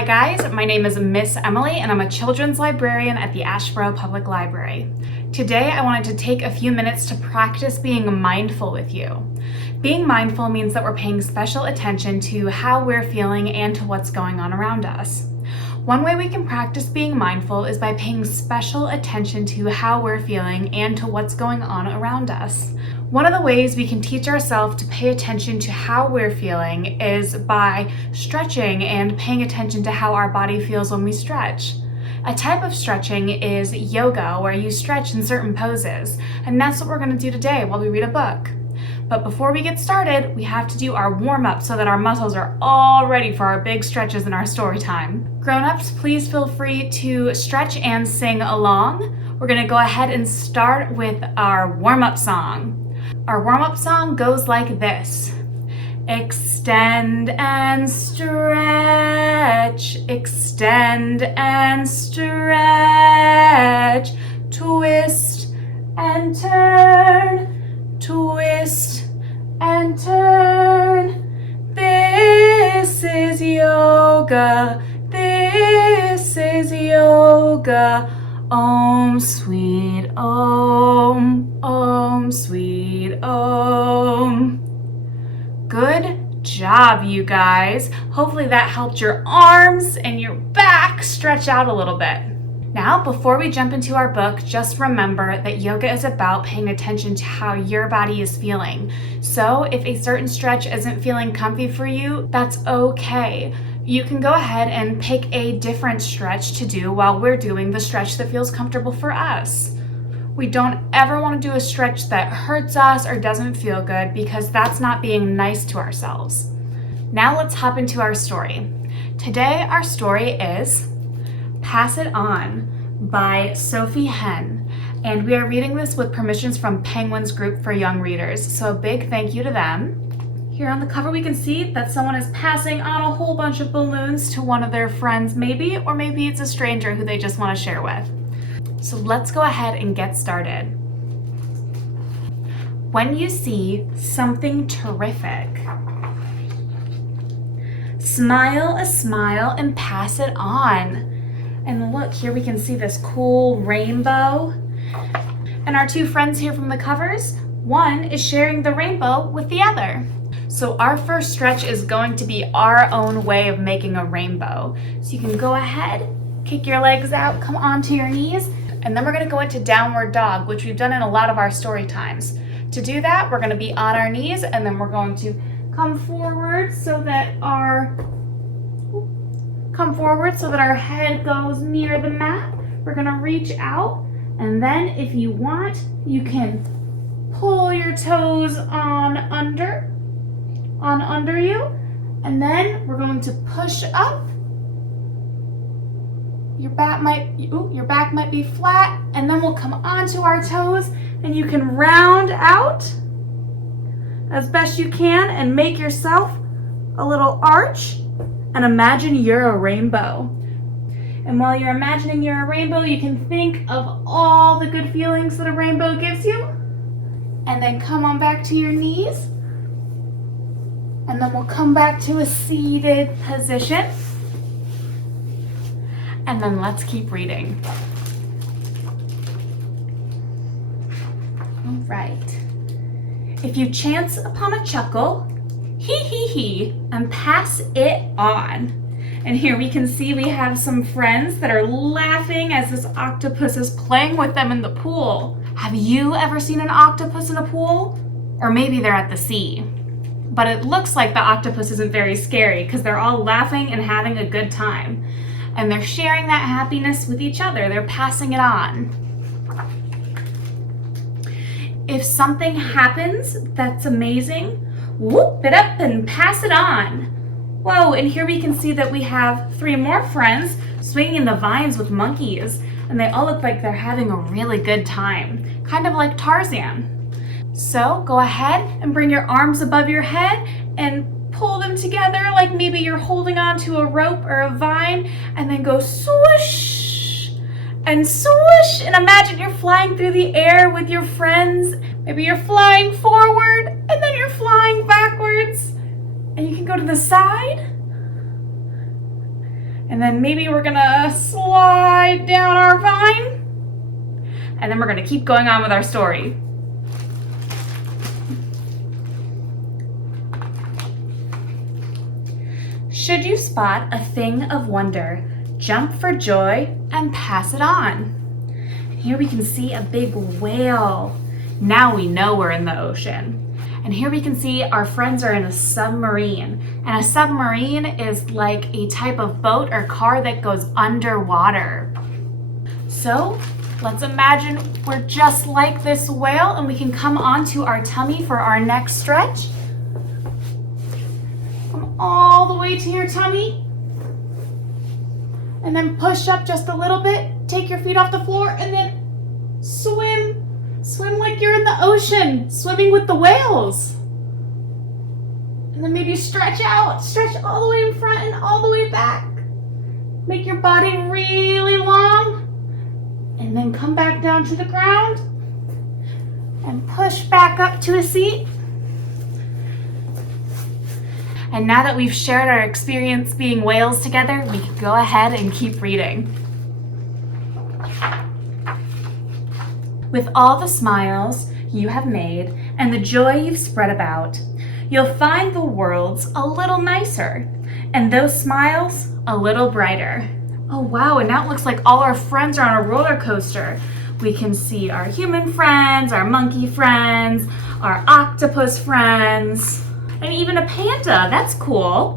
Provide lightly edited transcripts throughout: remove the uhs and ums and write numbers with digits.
Hi guys, my name is Miss Emily and I'm a children's librarian at the Asheboro Public Library. Today I wanted to take a few minutes to practice being mindful with you. Being mindful means that we're paying special attention to how we're feeling and to what's going on around us. One way we can practice being mindful is by paying special attention to how we're feeling and to what's going on around us. One of the ways we can teach ourselves to pay attention to how we're feeling is by stretching and paying attention to how our body feels when we stretch. A type of stretching is yoga, where you stretch in certain poses, and that's what we're going to do today while we read a book. But before we get started, we have to do our warm-up so that our muscles are all ready for our big stretches in our story time. Grown-ups, please feel free to stretch and sing along. We're going to go ahead and start with our warm-up song. Our warm-up song goes like this. Extend and stretch, extend and stretch, twist and turn, twist and turn. This is yoga, this is yoga. Om sweet om, om sweet om. Good job, you guys. Hopefully that helped your arms and your back stretch out a little bit. Now, before we jump into our book, just remember that yoga is about paying attention to how your body is feeling. So if a certain stretch isn't feeling comfy for you, that's okay. You can go ahead and pick a different stretch to do while we're doing the stretch that feels comfortable for us. We don't ever want to do a stretch that hurts us or doesn't feel good, because that's not being nice to ourselves. Now let's hop into our story. Today our story is Pass It On by Sophy Henn, and we are reading this with permissions from Penguin's Group for Young Readers, so a big thank you to them. Here on the cover we can see that someone is passing on a whole bunch of balloons to one of their friends maybe, or maybe it's a stranger who they just want to share with. So let's go ahead and get started. When you see something terrific, smile a smile and pass it on. And look, here we can see this cool rainbow. And our two friends here from the covers, one is sharing the rainbow with the other. So our first stretch is going to be our own way of making a rainbow. So you can go ahead, kick your legs out, come onto your knees, and then we're going to go into downward dog, which we've done in a lot of our story times. To do that, we're going to be on our knees, and then we're going to come forward so that our head goes near the mat. We're going to reach out, and then if you want, you can pull your toes on under you, and then we're going to push up. Your back might be flat, and then we'll come onto our toes, and you can round out as best you can and make yourself a little arch and imagine you're a rainbow. And while you're imagining you're a rainbow, you can think of all the good feelings that a rainbow gives you, and then come on back to your knees, and then we'll come back to a seated position. And then let's keep reading. All right. If you chance upon a chuckle, hee hee hee, and pass it on. And here we can see we have some friends that are laughing as this octopus is playing with them in the pool. Have you ever seen an octopus in a pool? Or maybe they're at the sea. But it looks like the octopus isn't very scary because they're all laughing and having a good time. And they're sharing that happiness with each other. They're passing it on. If something happens that's amazing, whoop it up and pass it on. Whoa, and here we can see that we have three more friends swinging in the vines with monkeys, and they all look like they're having a really good time, kind of like Tarzan. So go ahead and bring your arms above your head and pull them together like maybe you're holding on to a rope or a vine, and then go swoosh and swoosh, and imagine you're flying through the air with your friends. Maybe you're flying forward and then you're flying backwards, and you can go to the side And then maybe we're gonna slide down our vine. And then we're gonna keep going on with our story. Should you spot a thing of wonder, jump for joy and pass it on. Here we can see a big whale. Now we know we're in the ocean. And here we can see our friends are in a submarine. And a submarine is like a type of boat or car that goes underwater. So let's imagine we're just like this whale and we can come onto our tummy for our next stretch. Come all the way to your tummy. And then push up just a little bit. Take your feet off the floor and then swim. Swim like you're in the ocean, swimming with the whales. And then maybe stretch out, stretch all the way in front and all the way back. Make your body really long. And then come back down to the ground and push back up to a seat. And now that we've shared our experience being whales together, we can go ahead and keep reading. With all the smiles you have made and the joy you've spread about, you'll find the world's a little nicer and those smiles a little brighter. Oh wow, and now it looks like all our friends are on a roller coaster. We can see our human friends, our monkey friends, our octopus friends, and even a panda. That's cool.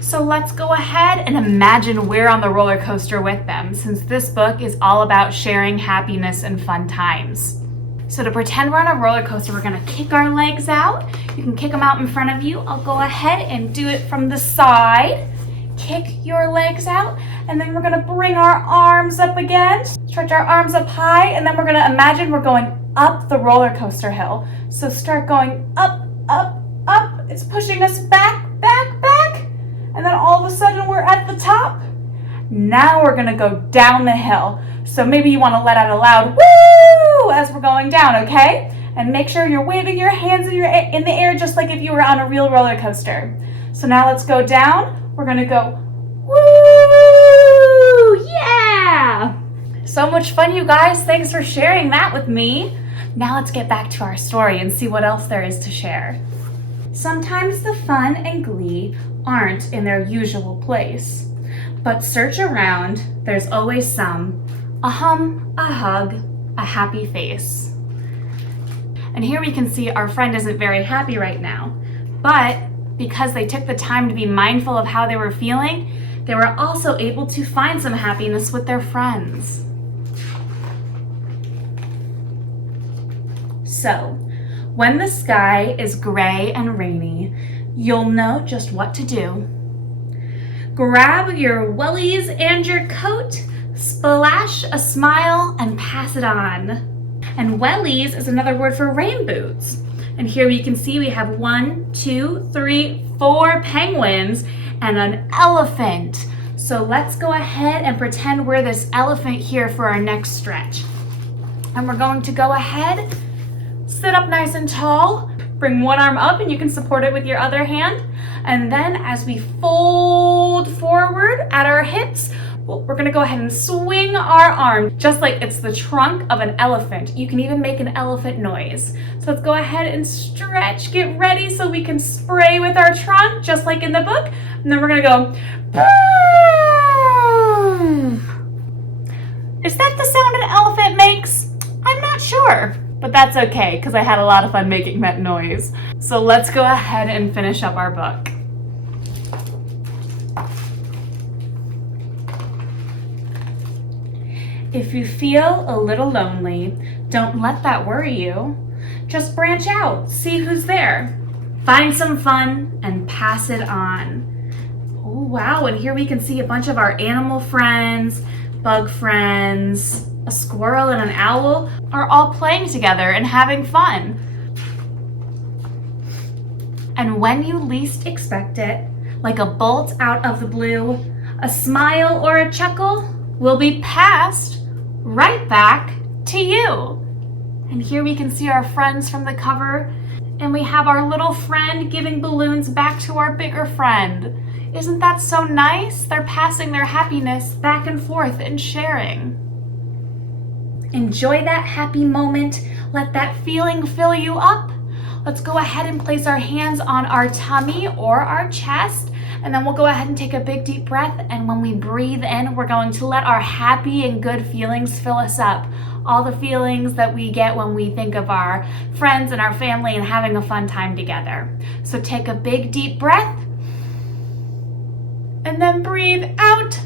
So let's go ahead and imagine we're on the roller coaster with them, since this book is all about sharing happiness and fun times. So to pretend we're on a roller coaster, we're gonna kick our legs out. You can kick them out in front of you. I'll go ahead and do it from the side. Kick your legs out, and then we're gonna bring our arms up again. Stretch our arms up high, and then we're gonna imagine we're going up the roller coaster hill. So start going up, up, up. It's pushing us back, back, back. And then all of a sudden we're at the top. Now we're gonna go down the hill. So maybe you wanna let out a loud woo as we're going down, okay? And make sure you're waving your hands in the air just like if you were on a real roller coaster. So now let's go down. We're gonna go woo, yeah! So much fun, you guys. Thanks for sharing that with me. Now let's get back to our story and see what else there is to share. Sometimes the fun and glee aren't in their usual place, but search around, there's always some, a hum, a hug, a happy face. And here we can see our friend isn't very happy right now, but because they took the time to be mindful of how they were feeling, they were also able to find some happiness with their friends. So, when the sky is gray and rainy, you'll know just what to do. Grab your wellies and your coat, splash a smile, and pass it on. And wellies is another word for rain boots. And here we can see we have 1, 2, 3, 4 penguins and an elephant. So let's go ahead and pretend we're this elephant here for our next stretch. And we're going to go ahead, sit up nice and tall, bring one arm up and you can support it with your other hand. And then as we fold forward at our hips, we're gonna go ahead and swing our arm just like it's the trunk of an elephant. You can even make an elephant noise. So let's go ahead and stretch, get ready so we can spray with our trunk just like in the book. And then we're gonna go, boom. Is that the sound an elephant makes? I'm not sure. But that's okay, because I had a lot of fun making that noise. So let's go ahead and finish up our book. If you feel a little lonely, don't let that worry you. Just branch out, see who's there. Find some fun and pass it on. Oh wow, and here we can see a bunch of our animal friends, bug friends, a squirrel and an owl are all playing together and having fun. And when you least expect it, like a bolt out of the blue, a smile or a chuckle will be passed right back to you. And here we can see our friends from the cover, and we have our little friend giving balloons back to our bigger friend. Isn't that so nice? They're passing their happiness back and forth and sharing. Enjoy that happy moment. Let that feeling fill you up. Let's go ahead and place our hands on our tummy or our chest, and then we'll go ahead and take a big deep breath. And when we breathe in, we're going to let our happy and good feelings fill us up. All the feelings that we get when we think of our friends and our family and having a fun time together. So take a big deep breath and then breathe out.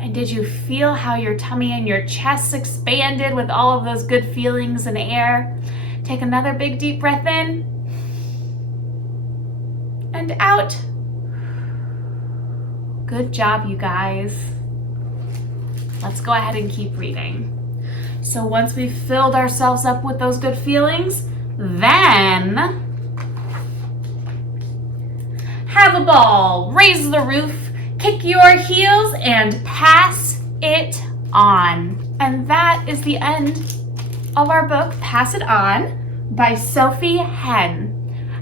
And did you feel how your tummy and your chest expanded with all of those good feelings and air? Take another big deep breath in and out. Good job, you guys. Let's go ahead and keep reading. So once we've filled ourselves up with those good feelings, then have a ball, raise the roof, kick your heels, and pass it on. And that is the end of our book, Pass It On, by Sophy Henn.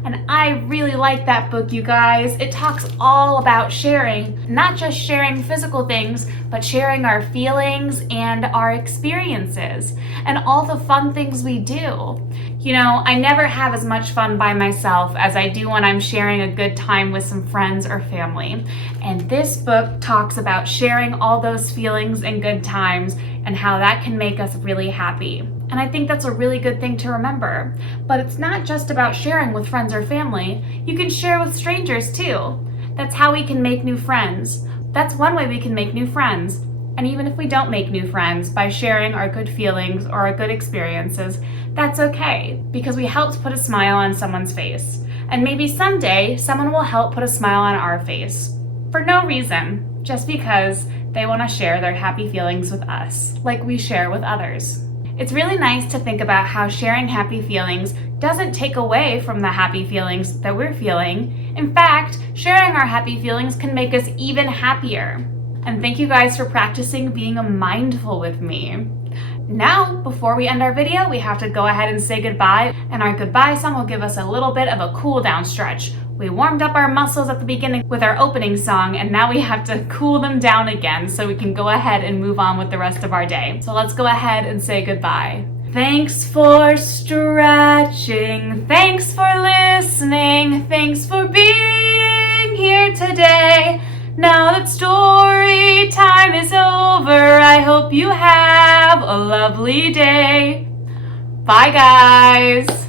And I really like that book, you guys. It talks all about sharing, not just sharing physical things, but sharing our feelings and our experiences and all the fun things we do. You know, I never have as much fun by myself as I do when I'm sharing a good time with some friends or family. And this book talks about sharing all those feelings and good times and how that can make us really happy. And I think that's a really good thing to remember. But it's not just about sharing with friends or family. You can share with strangers too. That's how we can make new friends. That's one way we can make new friends. And even if we don't make new friends by sharing our good feelings or our good experiences, that's okay, because we helped put a smile on someone's face. And maybe someday someone will help put a smile on our face for no reason, just because they want to share their happy feelings with us, like we share with others. It's really nice to think about how sharing happy feelings doesn't take away from the happy feelings that we're feeling. In fact, sharing our happy feelings can make us even happier. And thank you guys for practicing being mindful with me. Now, before we end our video, we have to go ahead and say goodbye, and our goodbye song will give us a little bit of a cool down stretch. We warmed up our muscles at the beginning with our opening song, and now we have to cool them down again so we can go ahead and move on with the rest of our day. So let's go ahead and say goodbye. Thanks for stretching, thanks for listening, thanks for being here today. Now that story time is over, I hope you have a lovely day. Bye, guys.